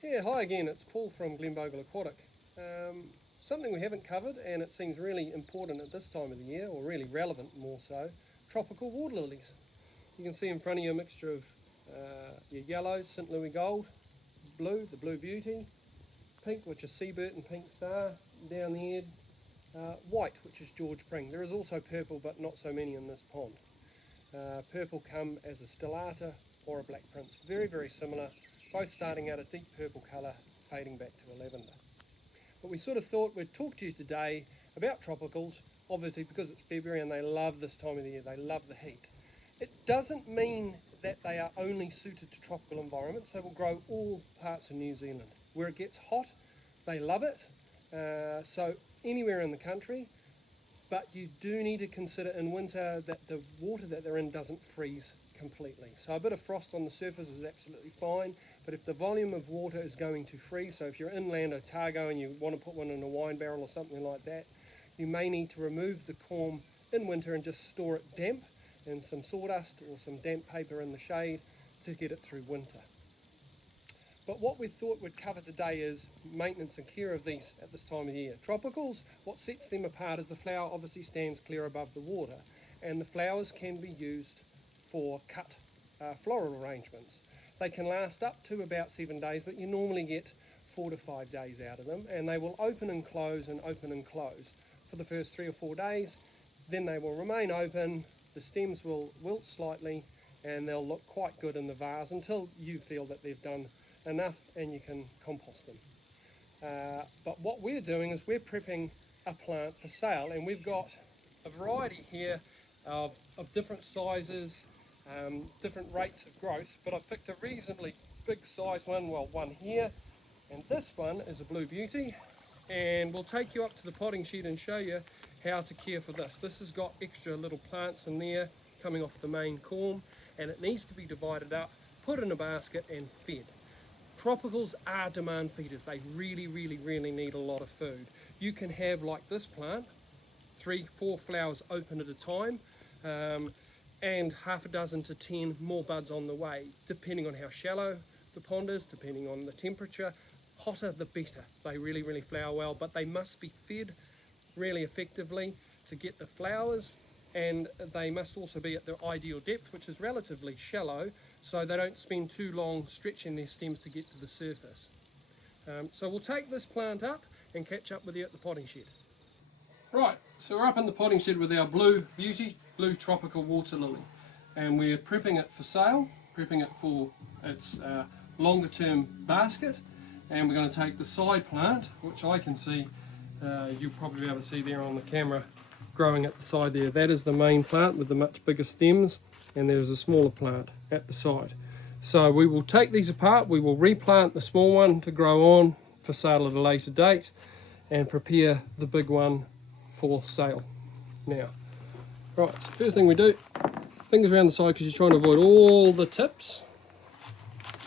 Yeah, hi again, it's Paul from Glenbogal Aquatic. Something we haven't covered, and it seems really important at this time of the year, or really relevant more so, tropical waterlilies. You can see in front of you a mixture of your yellow, St. Louis Gold, blue, the Blue Beauty, pink, which is Seabird and Pink Star, down the head, white, which is George Pring. There is also purple, but not so many in this pond. Purple come as a stellata or a black prince. Very, very similar. Both starting out a deep purple colour, fading back to a lavender. But we sort of thought we'd talk to you today about tropicals, obviously because it's February and they love this time of the year, they love the heat. It doesn't mean that they are only suited to tropical environments. They will grow all parts of New Zealand. Where it gets hot, they love it, so anywhere in the country, but you do need to consider in winter that the water that they're in doesn't freeze completely. So a bit of frost on the surface is absolutely fine. But if the volume of water is going to freeze, so if you're inland Otago and you want to put one in a wine barrel or something like that, you may need to remove the corm in winter and just store it damp in some sawdust or some damp paper in the shade to get it through winter. But what we thought we'd cover today is maintenance and care of these at this time of the year. Tropicals, what sets them apart is the flower obviously stands clear above the water, and the flowers can be used for cut floral arrangements. They can last up to about 7 days, but you normally get 4 to 5 days out of them, and they will open and close for the first 3 or 4 days. Then they will remain open, the stems will wilt slightly, and they'll look quite good in the vase until you feel that they've done enough and you can compost them. But what we're doing is we're prepping a plant for sale, and we've got a variety here of different sizes, different rates of growth, but I've picked a reasonably big size one, well, one here, and this one is a Blue Beauty, and we'll take you up to the potting shed and show you how to care for this. This has got extra little plants in there coming off the main corm, and it needs to be divided up, put in a basket and fed. Tropicals are demand feeders. They really, really, really need a lot of food. You can have, like this plant, 3, 4 flowers open at a time, and half a dozen to 10 more buds on the way, depending on how shallow the pond is, depending on the temperature. Hotter the better. They really, really flower well, but they must be fed really effectively to get the flowers, and they must also be at their ideal depth, which is relatively shallow, so they don't spend too long stretching their stems to get to the surface. So we'll take this plant up and catch up with you at the potting shed. Right, so we're up in the potting shed with our Blue Beauty, Blue Tropical Water Lily, and we're prepping it for sale, prepping it for its longer term basket, and we're going to take the side plant, which I can see, you'll probably be able to see there on the camera, growing at the side there. That is the main plant with the much bigger stems, and there's a smaller plant at the side. So we will take these apart, we will replant the small one to grow on for sale at a later date, and prepare the big one for sale now. Right, so first thing we do, fingers around the side because you're trying to avoid all the tips,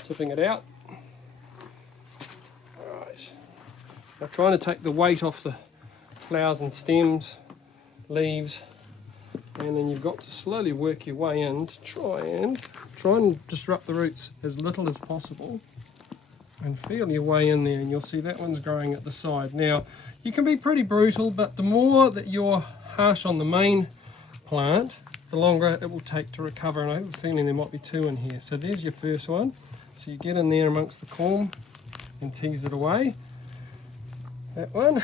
tipping it out. Right, now trying to take the weight off the flowers and stems, leaves, and then you've got to slowly work your way in to try and disrupt the roots as little as possible, and feel your way in there, and you'll see that one's growing at the side. Now you can be pretty brutal, but the more that you're harsh on the main plant, the longer it will take to recover, and I have a feeling there might be 2 in here. So there's your first one. So you get in there amongst the corm and tease it away, that one.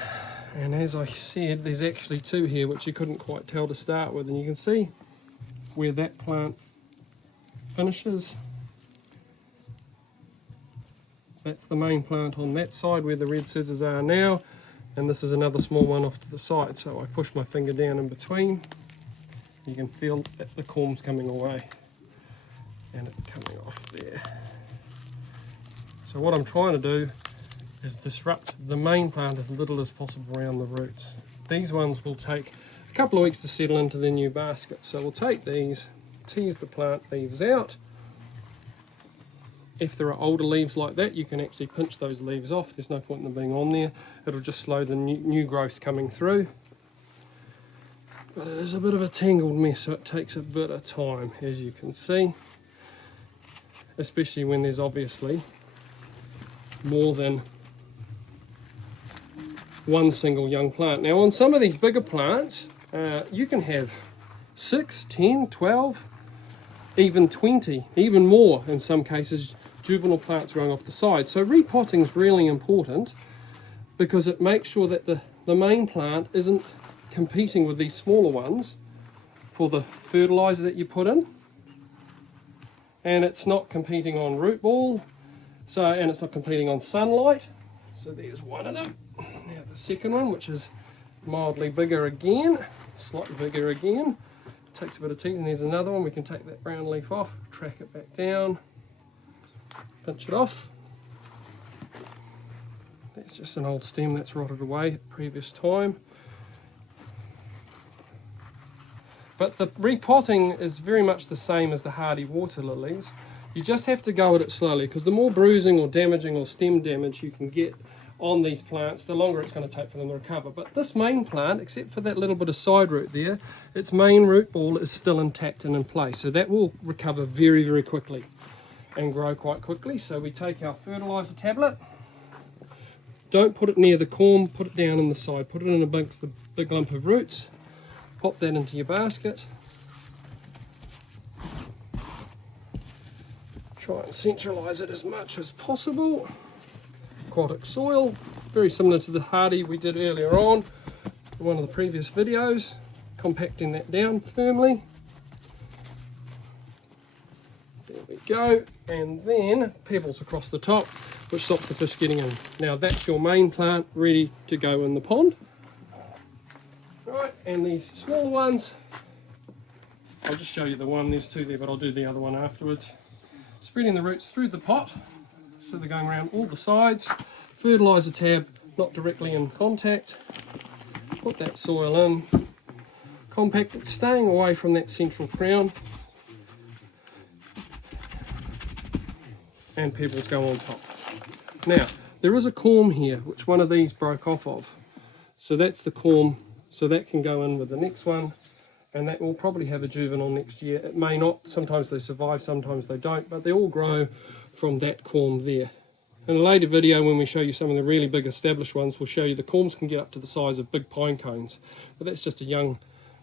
And as I said, there's actually 2 here which you couldn't quite tell to start with, and you can see where that plant finishes. That's the main plant on that side where the red scissors are now, and this is another small one off to the side. So I push my finger down in between, you can feel that the corm's coming away and it's coming off there. So what I'm trying to do is disrupt the main plant as little as possible around the roots. These ones will take a couple of weeks to settle into their new basket, so we'll take these, tease the plant leaves out. If there are older leaves like that, you can actually pinch those leaves off. There's no point in them being on there. It'll just slow the new growth coming through. But it is a bit of a tangled mess, so it takes a bit of time, as you can see, especially when there's obviously more than one single young plant. Now on some of these bigger plants, you can have 6, 10, 12, even 20, even more in some cases, juvenile plants growing off the side. So repotting is really important because it makes sure that the main plant isn't competing with these smaller ones for the fertilizer that you put in, and it's not competing on root ball, and it's not competing on sunlight. So there's one of them. Now the second one, which is mildly bigger again, slightly bigger again, takes a bit of teasing. There's another one. We can take that brown leaf off, track it back down, pinch it off. That's just an old stem that's rotted away at previous time. But the repotting is very much the same as the hardy water lilies. You just have to go at it slowly, because the more bruising or damaging or stem damage you can get on these plants, the longer it's going to take for them to recover. But this main plant, except for that little bit of side root there, its main root ball is still intact and in place. So that will recover very, very quickly and grow quite quickly. So we take our fertilizer tablet. Don't put it near the corm, put it down on the side. Put it in amongst the big lump of roots. Pop that into your basket. Try and centralise it as much as possible. Aquatic soil, very similar to the hardy we did earlier on in one of the previous videos. Compacting that down firmly. There we go. And then pebbles across the top, which stops the fish getting in. Now that's your main plant ready to go in the pond. Right, and these smaller ones, I'll just show you the one, there's two there, but I'll do the other one afterwards. Spreading the roots through the pot, so they're going around all the sides. Fertiliser tab, not directly in contact. Put that soil in, compact it, staying away from that central crown. And pebbles go on top. Now, there is a corm here, which one of these broke off of. So that's the corm. So that can go in with the next one, and that will probably have a juvenile next year. It may not, sometimes they survive, sometimes they don't, but they all grow from that corm there. In a later video, when we show you some of the really big established ones, we'll show you the corms can get up to the size of big pine cones. But that's just a young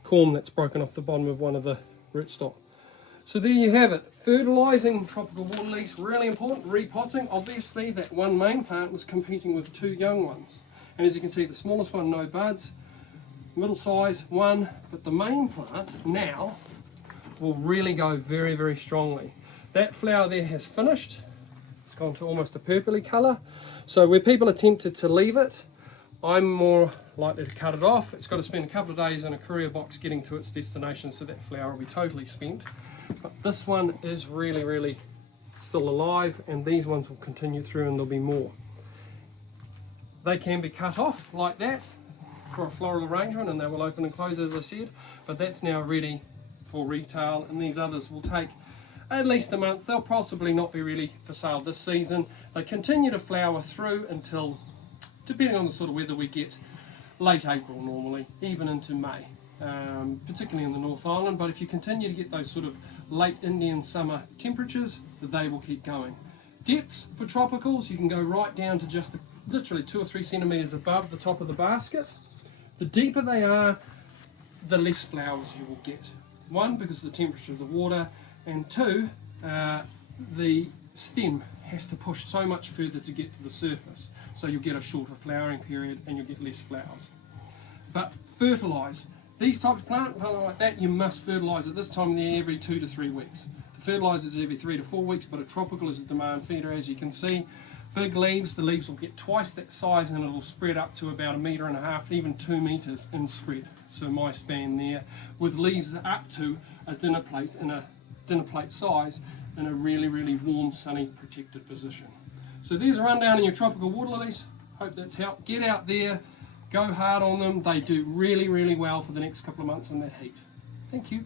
corm that's broken off the bottom of one of the rootstock. So there you have it. Fertilising tropical water lilies, really important. Repotting, obviously that one main plant was competing with two young ones. And as you can see, the smallest one, no buds. Middle size, one, but the main plant now will really go very, very strongly. That flower there has finished. It's gone to almost a purpley colour. So where people are tempted to leave it, I'm more likely to cut it off. It's got to spend a couple of days in a courier box getting to its destination, so that flower will be totally spent. But this one is really, really still alive, and these ones will continue through, and there'll be more. They can be cut off like that for a floral arrangement, and they will open and close, as I said, but that's now ready for retail, and these others will take at least a month. They'll possibly not be ready for sale this season. They continue to flower through until, depending on the sort of weather we get, late April normally, even into May, particularly in the North Island. But if you continue to get those sort of late Indian summer temperatures, they will keep going. Depths for tropicals, you can go right down to just literally 2 or 3 centimetres above the top of the basket. The deeper they are, the less flowers you will get. One, because of the temperature of the water, and two, the stem has to push so much further to get to the surface, so you'll get a shorter flowering period and you'll get less flowers. But fertilise. These types of plants, like that, you must fertilise at this time of the year every 2 to 3 weeks. The fertiliser is every 3 to 4 weeks, but a tropical is a demand feeder, as you can see. Big leaves, the leaves will get twice that size, and it will spread up to about 1.5 meters, even 2 meters in spread. So my span there, with leaves up to a dinner plate size, in a really, really warm, sunny, protected position. So there's a rundown on your tropical water lilies. Hope that's helped. Get out there, go hard on them. They do really, really well for the next couple of months in that heat. Thank you.